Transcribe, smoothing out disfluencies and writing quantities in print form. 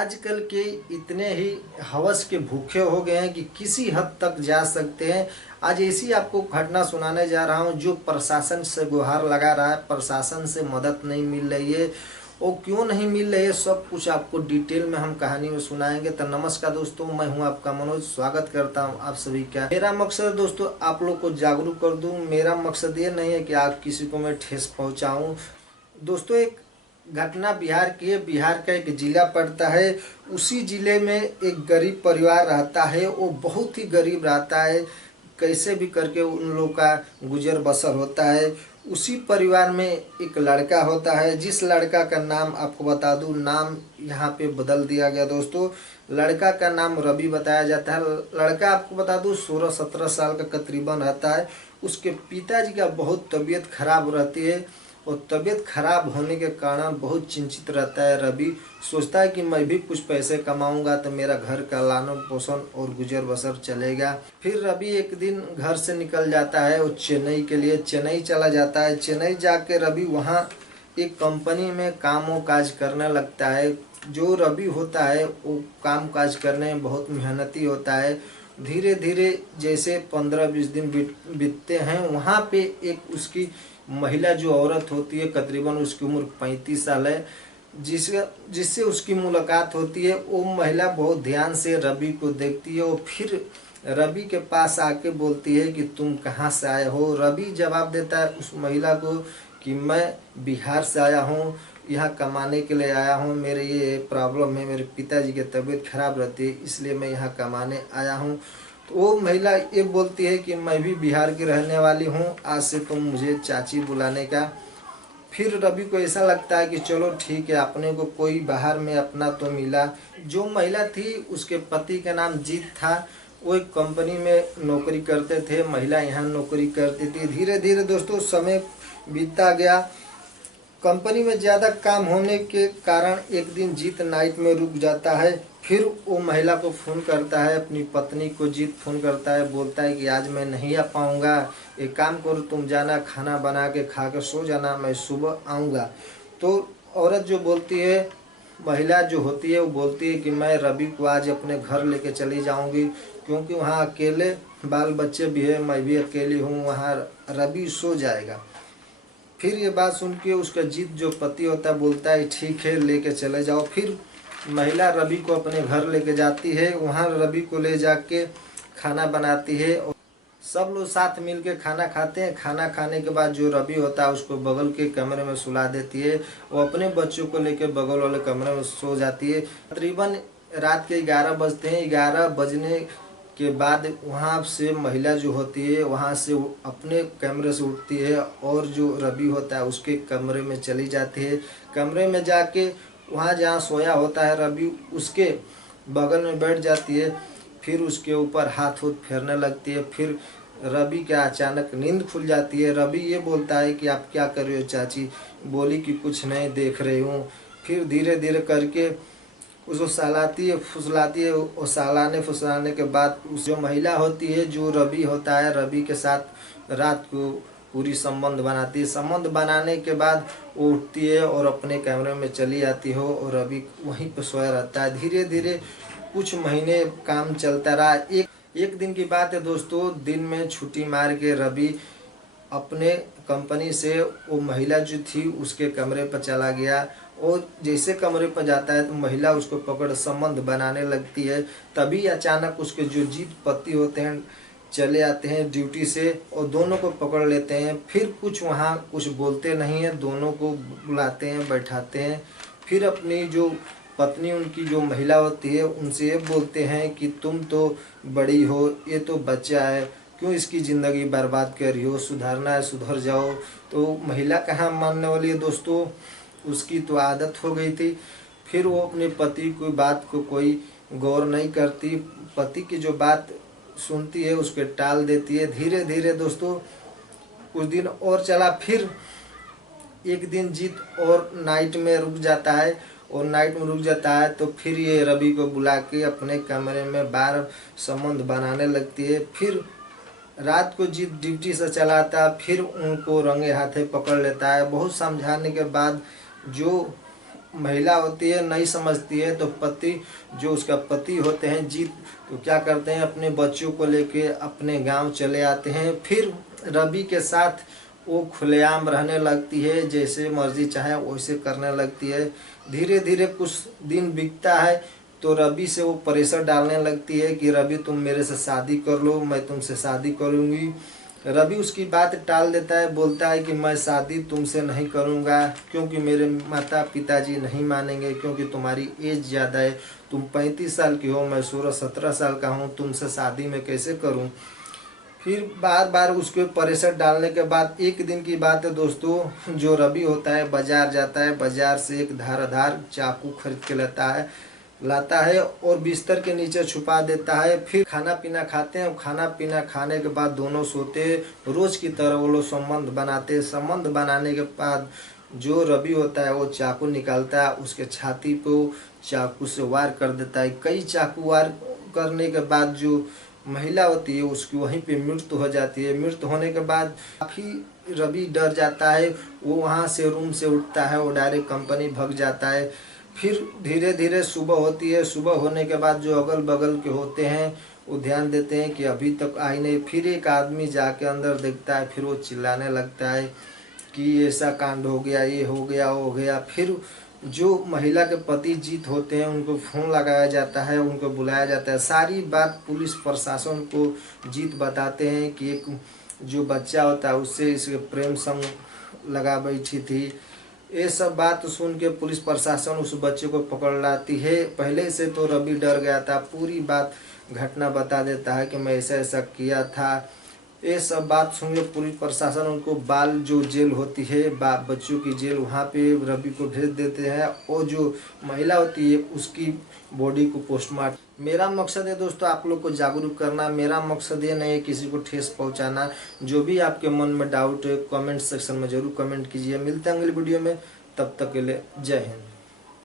आजकल के इतने ही हवस के भूखे हो गए हैं कि किसी हद तक जा सकते हैं। आज ऐसी आपको घटना सुनाने जा रहा हूं जो प्रशासन से गुहार लगा रहा है, प्रशासन से मदद नहीं मिल रही है। और क्यों नहीं मिल रही है, सब कुछ आपको डिटेल में हम कहानी में सुनाएंगे। तो नमस्कार दोस्तों, मैं हूं आपका मनोज, स्वागत करता हूं आप सभी का। मेरा मकसद दोस्तों आप लोग को जागरूक कर दूं। मेरा मकसद ये नहीं है कि आप किसी को मैं ठेस पहुंचाऊं। दोस्तों एक घटना बिहार की है। बिहार का एक जिला पड़ता है, उसी जिले में एक गरीब परिवार रहता है। वो बहुत ही गरीब रहता है, कैसे भी करके उन लोग का गुजर बसर होता है। उसी परिवार में एक लड़का होता है, जिस लड़का का नाम आपको बता दूं, नाम यहाँ पे बदल दिया गया दोस्तों। लड़का का नाम रवि बताया जाता है। लड़का आपको बता दूं 16-17 साल का तकरीबन रहता है। उसके पिताजी का बहुत तबीयत खराब रहती है और तबीयत खराब होने के कारण बहुत चिंतित रहता है। रवि सोचता है कि मैं भी कुछ पैसे कमाऊंगा तो मेरा घर का लालन पोषण और गुजर बसर चलेगा। फिर रवि एक दिन घर से निकल जाता है और चेन्नई के लिए चेन्नई चला जाता है। चेन्नई जाके रवि वहाँ एक कंपनी में काम काज करने लगता है। जो रवि होता है वो काम काज करने में बहुत मेहनती होता है। धीरे धीरे जैसे 15-20 दिन बीतते हैं, वहाँ पे एक उसकी महिला जो औरत होती है, तकरीबन उसकी उम्र 35 साल है, जिससे उसकी मुलाकात होती है। वो महिला बहुत ध्यान से रवि को देखती है और फिर रवि के पास आके बोलती है कि तुम कहाँ से आए हो। रवि जवाब देता है उस महिला को कि मैं बिहार से आया हूँ, यहाँ कमाने के लिए आया हूँ। मेरे ये प्रॉब्लम है, मेरे पिताजी की तबीयत खराब रहती है, इसलिए मैं यहाँ कमाने आया हूँ। तो वो महिला ये बोलती है कि मैं भी बिहार की रहने वाली हूँ, आज से तुम मुझे चाची बुलाने का। फिर रवि को ऐसा लगता है कि चलो ठीक है, अपने को कोई बाहर में अपना तो मिला। जो महिला थी उसके पति का नाम जीत था। वो एक कंपनी में नौकरी करते थे, महिला यहाँ नौकरी करती थी। धीरे धीरे दोस्तों समय बीतता गया। कंपनी में ज़्यादा काम होने के कारण एक दिन जीत नाइट में रुक जाता है। फिर वो महिला को फ़ोन करता है, अपनी पत्नी को जीत फ़ोन करता है, बोलता है कि आज मैं नहीं आ पाऊँगा, एक काम करो तुम जाना, खाना बना के खा कर सो जाना, मैं सुबह आऊँगा। तो औरत जो बोलती है, महिला जो होती है वो बोलती है कि मैं रवि को आज अपने घर लेके चली जाऊँगी, क्योंकि वहाँ अकेले बाल बच्चे भी है, मैं भी अकेली हूँ, वहाँ रवि सो जाएगा। फिर ये बात सुन के उसका जीत जो पति होता है बोलता है ठीक है लेके चले जाओ। फिर महिला रवि को अपने घर लेके जाती है, वहाँ रवि को ले जाके खाना बनाती है और सब लोग साथ मिल के खाना खाते हैं। खाना खाने के बाद जो रवि होता है उसको बगल के कमरे में सुला देती है। वो अपने बच्चों को लेके बगल वाले कमरे में सो जाती है। तकरीबन रात के 11 बजते हैं। 11 बजने के बाद वहाँ से महिला जो होती है वहाँ से अपने कमरे से उठती है और जो रवि होता है उसके कमरे में चली जाती है। कमरे में जाके वहाँ जहाँ सोया होता है रवि, उसके बगल में बैठ जाती है। फिर उसके ऊपर हाथ फेरने लगती है। फिर रवि के अचानक नींद खुल जाती है। रवि ये बोलता है कि आप क्या कर रहे हो चाची? बोली कि कुछ नहीं, देख रही हूँ। फिर धीरे धीरे करके उसको सहलाती है, फुसलाती है और सहलाने फुसलाने के बाद उस जो महिला होती है, जो रवि होता है, रवि के साथ रात को पूरी संबंध बनाती है। संबंध बनाने के बाद वो उठती है और अपने कमरे में चली आती हो और रवि वहीं पर सोया रहता है। धीरे धीरे कुछ महीने काम चलता रहा। एक दिन की बात है दोस्तों, दिन में छुट्टी मार के रवि अपने कंपनी से वो महिला जो थी उसके कमरे पर चला गया। और जैसे कमरे पर जाता है तो महिला उसको पकड़ संबंध बनाने लगती है। तभी अचानक उसके जो जीत पति होते हैं चले आते हैं ड्यूटी से और दोनों को पकड़ लेते हैं। फिर वहाँ कुछ बोलते नहीं हैं, दोनों को बुलाते हैं, बैठाते हैं। फिर अपनी जो पत्नी उनकी जो महिला होती है उनसे ये बोलते हैं कि तुम तो बड़ी हो, ये तो बच्चा है, क्यों इसकी ज़िंदगी बर्बाद कर रही हो, सुधरना है सुधर जाओ। तो महिला कहाँ मानने वाली है दोस्तों, उसकी तो आदत हो गई थी। फिर वो अपने पति की बात को कोई गौर नहीं करती, पति की जो बात सुनती है उसके टाल देती है। धीरे धीरे दोस्तों कुछ दिन और चला। फिर एक दिन जीत और नाइट में रुक जाता है और नाइट में रुक जाता है तो फिर ये रवि को बुला के अपने कमरे में बार संबंध बनाने लगती है। फिर रात को जीत ड्यूटी से चला आता, फिर उनको रंगे हाथे पकड़ लेता है। बहुत समझाने के बाद जो महिला होती है नहीं समझती है, तो पति जो उसका पति होते हैं जीत, तो क्या करते हैं अपने बच्चों को लेके अपने गांव चले आते हैं। फिर रवि के साथ वो खुलेआम रहने लगती है, जैसे मर्जी चाहे वैसे करने लगती है। धीरे धीरे कुछ दिन बीतता है तो रवि से वो प्रेशर डालने लगती है कि रवि तुम मेरे से शादी कर लो, मैं तुमसे शादी करूँगी। रवि उसकी बात टाल देता है, बोलता है कि मैं शादी तुमसे नहीं करूँगा क्योंकि मेरे माता पिताजी नहीं मानेंगे, क्योंकि तुम्हारी एज ज़्यादा है, तुम 35 साल की हो, मैं 16-17 साल का हूँ, तुमसे शादी मैं कैसे करूँ। फिर बार बार उसके प्रेशर डालने के बाद एक दिन की बात है दोस्तों, जो रवि होता है बाजार जाता है, बाजार से एक धारदार चाकू खरीद के लाता है और बिस्तर के नीचे छुपा देता है। फिर खाना पीना खाते हैं, खाना पीना खाने के बाद दोनों सोते, रोज की तरह वो लोग संबंध बनाते। संबंध बनाने के बाद जो रवि होता है वो चाकू निकालता है, उसके छाती को चाकू से वार कर देता है। कई चाकू वार करने के बाद जो महिला होती है उसकी वहीं पे मृत्यु हो जाती है। मृत्यु होने के बाद काफ़ी रवि डर जाता है, वो वहाँ से रूम से उठता है, वो डायरेक्ट कंपनी भाग जाता है। फिर धीरे धीरे सुबह होती है, सुबह होने के बाद जो अगल बगल के होते हैं वो ध्यान देते हैं कि अभी तक आई नहीं। फिर एक आदमी जाके अंदर देखता है, फिर वो चिल्लाने लगता है कि ऐसा कांड हो गया, ये हो गया, वो हो गया। फिर जो महिला के पति जीत होते हैं उनको फ़ोन लगाया जाता है, उनको बुलाया जाता है। सारी बात पुलिस प्रशासन को जीत बताते हैं कि एक जो बच्चा होता है उससे इसके प्रेम संग लगा बैठी थी। ये सब बात सुन के पुलिस प्रशासन उस बच्चे को पकड़ लाती है। पहले से तो रवि डर गया था, पूरी बात घटना बता देता है कि मैं ऐसा ऐसा किया था। ये सब बात सुन के पुलिस प्रशासन उनको बाल जो जेल होती है, बच्चों की जेल, वहाँ पे रवि को भेज देते हैं और जो महिला होती है उसकी बॉडी को पोस्टमार्टम। मेरा मकसद है दोस्तों आप लोग को जागरूक करना, मेरा मकसद ये नहीं है किसी को ठेस पहुँचाना। जो भी आपके मन में डाउट है कमेंट सेक्शन में ज़रूर कमेंट कीजिए। मिलते हैं अगली वीडियो में, तब तक के लिए जय हिंद।